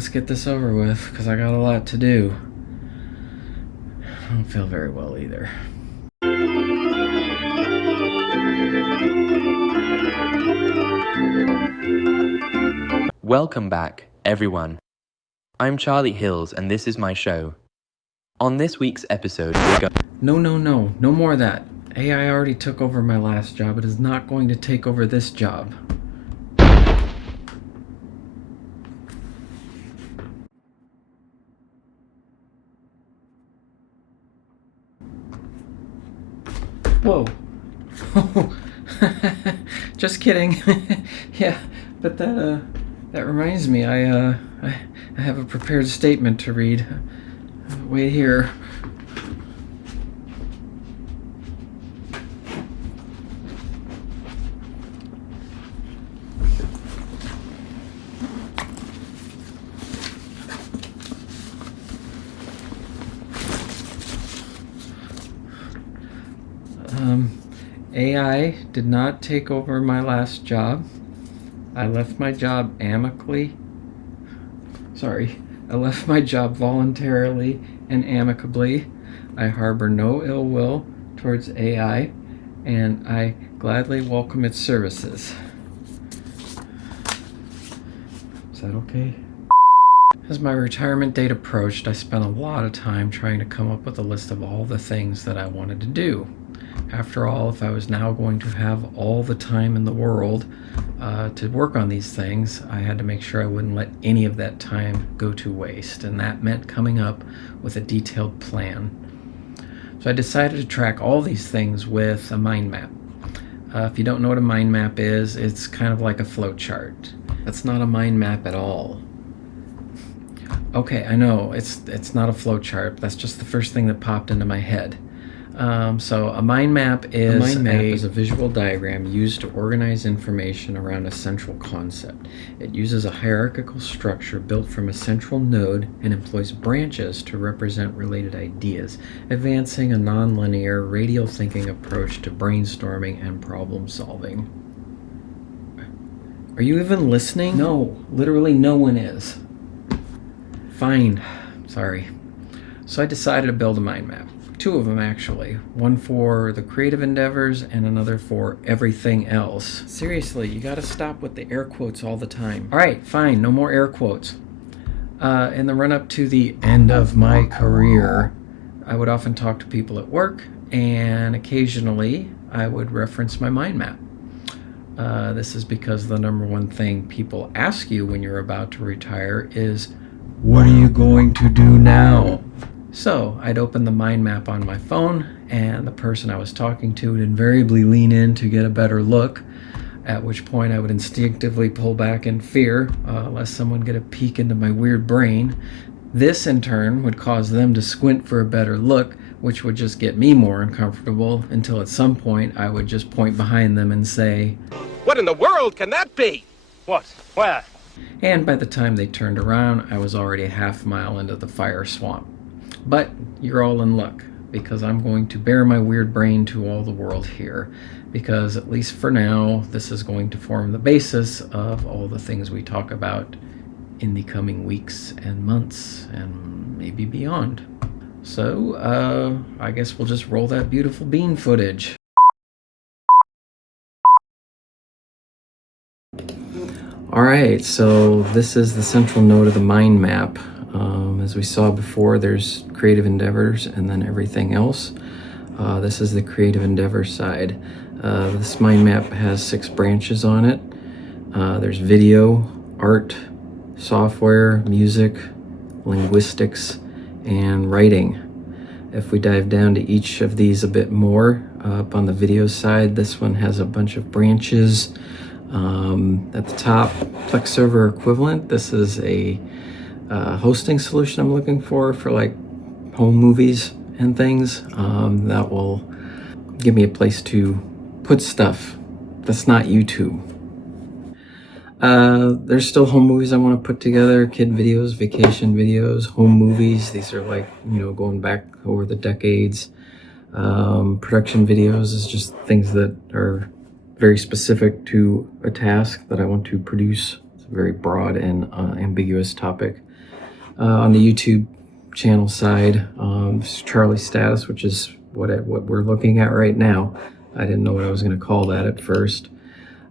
let's get this over with, because I got a lot to do. I don't feel very well either. Welcome back, everyone. I'm Charlie Hills, and this is my show. On this week's episode, we're going... No more of that. AI already took over my last job. It is not going to take over this job. Whoa. Just kidding. Yeah, but that reminds me, I have a prepared statement to read. Wait here. AI did not take over my last job. I left my job amicably. I left my job voluntarily and amicably. I harbor no ill will towards AI, and I gladly welcome its services. Is that okay? As my retirement date approached, I spent a lot of time trying to come up with a list of all the things that I wanted to do. After all, if I was now going to have all the time in the world to work on these things, I had to make sure I wouldn't let any of that time go to waste, and that meant coming up with a detailed plan. So I decided to track all these things with a mind map. If you don't know what a mind map is, it's kind of like a flow chart. That's not a mind map at all. Okay, I know, it's not a flow chart. That's just the first thing that popped into my head. So a mind map is a visual diagram used to organize information around a central concept. It uses a hierarchical structure built from a central node and employs branches to represent related ideas, advancing a nonlinear, radial thinking approach to brainstorming and problem solving. Are you even listening? No, literally no one is. Fine, sorry. So I decided to build a mind map. Two of them, actually. One for the creative endeavors and another for everything else. Seriously, you gotta stop with the air quotes all the time. All right, fine, no more air quotes. In the run-up to the end of my career, I would often talk to people at work, and occasionally I would reference my mind map. This is because the number one thing people ask you when you're about to retire is, what are you going to do now? So I'd open the mind map on my phone, and the person I was talking to would invariably lean in to get a better look, at which point I would instinctively pull back in fear, lest someone get a peek into my weird brain. This, in turn, would cause them to squint for a better look, which would just get me more uncomfortable, until at some point I would just point behind them and say, "What in the world can that be?" What? Where? And by the time they turned around, I was already a half-mile into the fire swamp. But you're all in luck, because I'm going to bare my weird brain to all the world here, because at least for now, this is going to form the basis of all the things we talk about in the coming weeks and months, and maybe beyond. So, I guess we'll just roll that beautiful bean footage. Alright, so this is the central node of the mind map. As we saw before, there's creative endeavors and then everything else. This is the creative endeavor side. This mind map has 6 branches on it. There's video, art, software, music, linguistics, and writing. If we dive down to each of these a bit more, up on the video side, this one has a bunch of branches. At the top, Plex server equivalent. This is a hosting solution I'm looking for like home movies and things. That will give me a place to put stuff that's not YouTube. There's still home movies I want to put together, kid videos, vacation videos, home movies. These are like, going back over the decades. Production videos is just things that are very specific to a task that I want to produce. It's a very broad and ambiguous topic. on the YouTube channel side. Charlie's Status, which is what we're looking at right now. I didn't know what I was going to call that at first.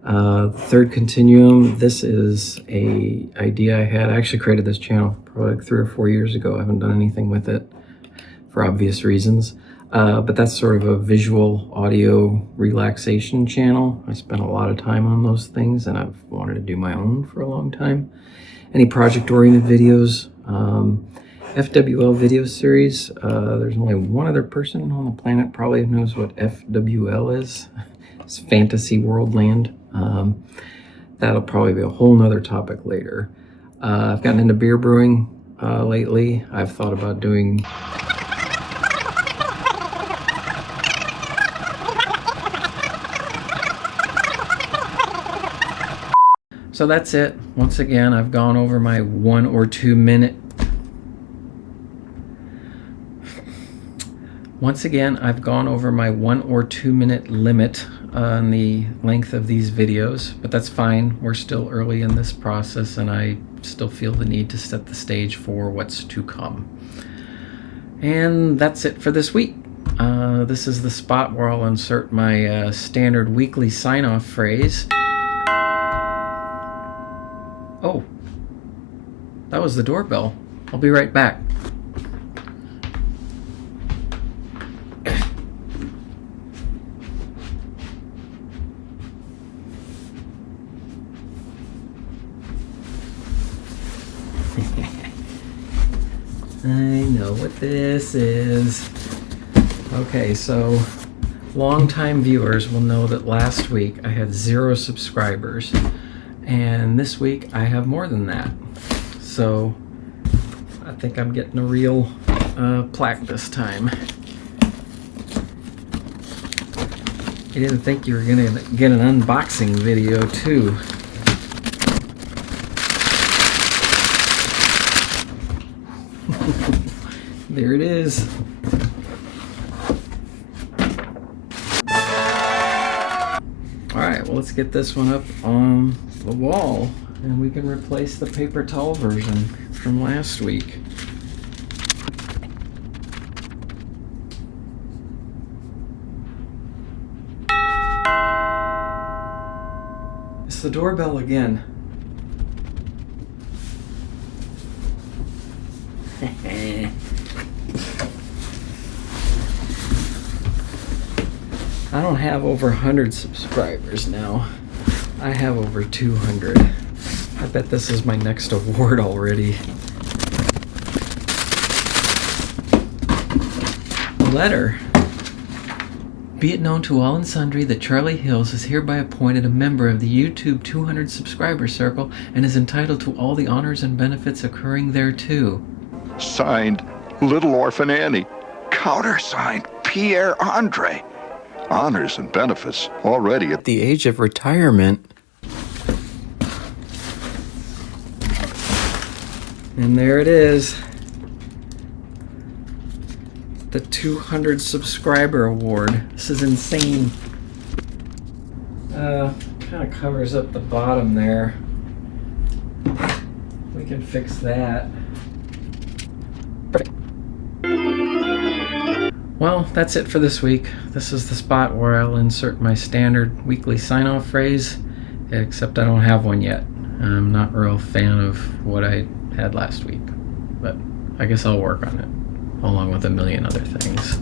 Third Continuum, this is a idea I had. I actually created this channel probably like 3 or 4 years ago. I haven't done anything with it for obvious reasons. But that's sort of a visual audio relaxation channel. I spent a lot of time on those things, and I've wanted to do my own for a long time. Any project-oriented videos, FWL video series. There's only one other person on the planet probably who knows what FWL is. It's Fantasy World Land. That'll probably be a whole nother topic later. I've gotten into beer brewing lately. I've thought about doing So that's it. Once again, I've gone over my 1 or 2 minute. Once again, I've gone over my 1 or 2 minute limit on the length of these videos, but that's fine. We're still early in this process, and I still feel the need to set the stage for what's to come. And that's it for this week. This is the spot where I'll insert my standard weekly sign-off phrase. Oh, that was the doorbell. I'll be right back. I know what this is. Okay, so longtime viewers will know that last week I had 0 subscribers. And this week I have more than that. So I think I'm getting a real plaque this time. I didn't think you were gonna get an unboxing video too. There it is. Alright, well, let's get this one up on the wall, and we can replace the paper towel version from last week. It's the doorbell again. I don't have over 100 subscribers now. I have over 200. I bet this is my next award already. Letter. Be it known to all and sundry that Charlie Hills is hereby appointed a member of the YouTube 200 subscriber circle and is entitled to all the honors and benefits occurring thereto. Signed, Little Orphan Annie. Countersigned, Pierre Andre. Honors and benefits already at the age of retirement. And there it is. The 200 subscriber award. This is insane. Kind of covers up the bottom there. We can fix that. Well, that's it for this week. This is the spot where I'll insert my standard weekly sign-off phrase, except I don't have one yet. I'm not a real fan of what I had last week, but I guess I'll work on it, along with a million other things.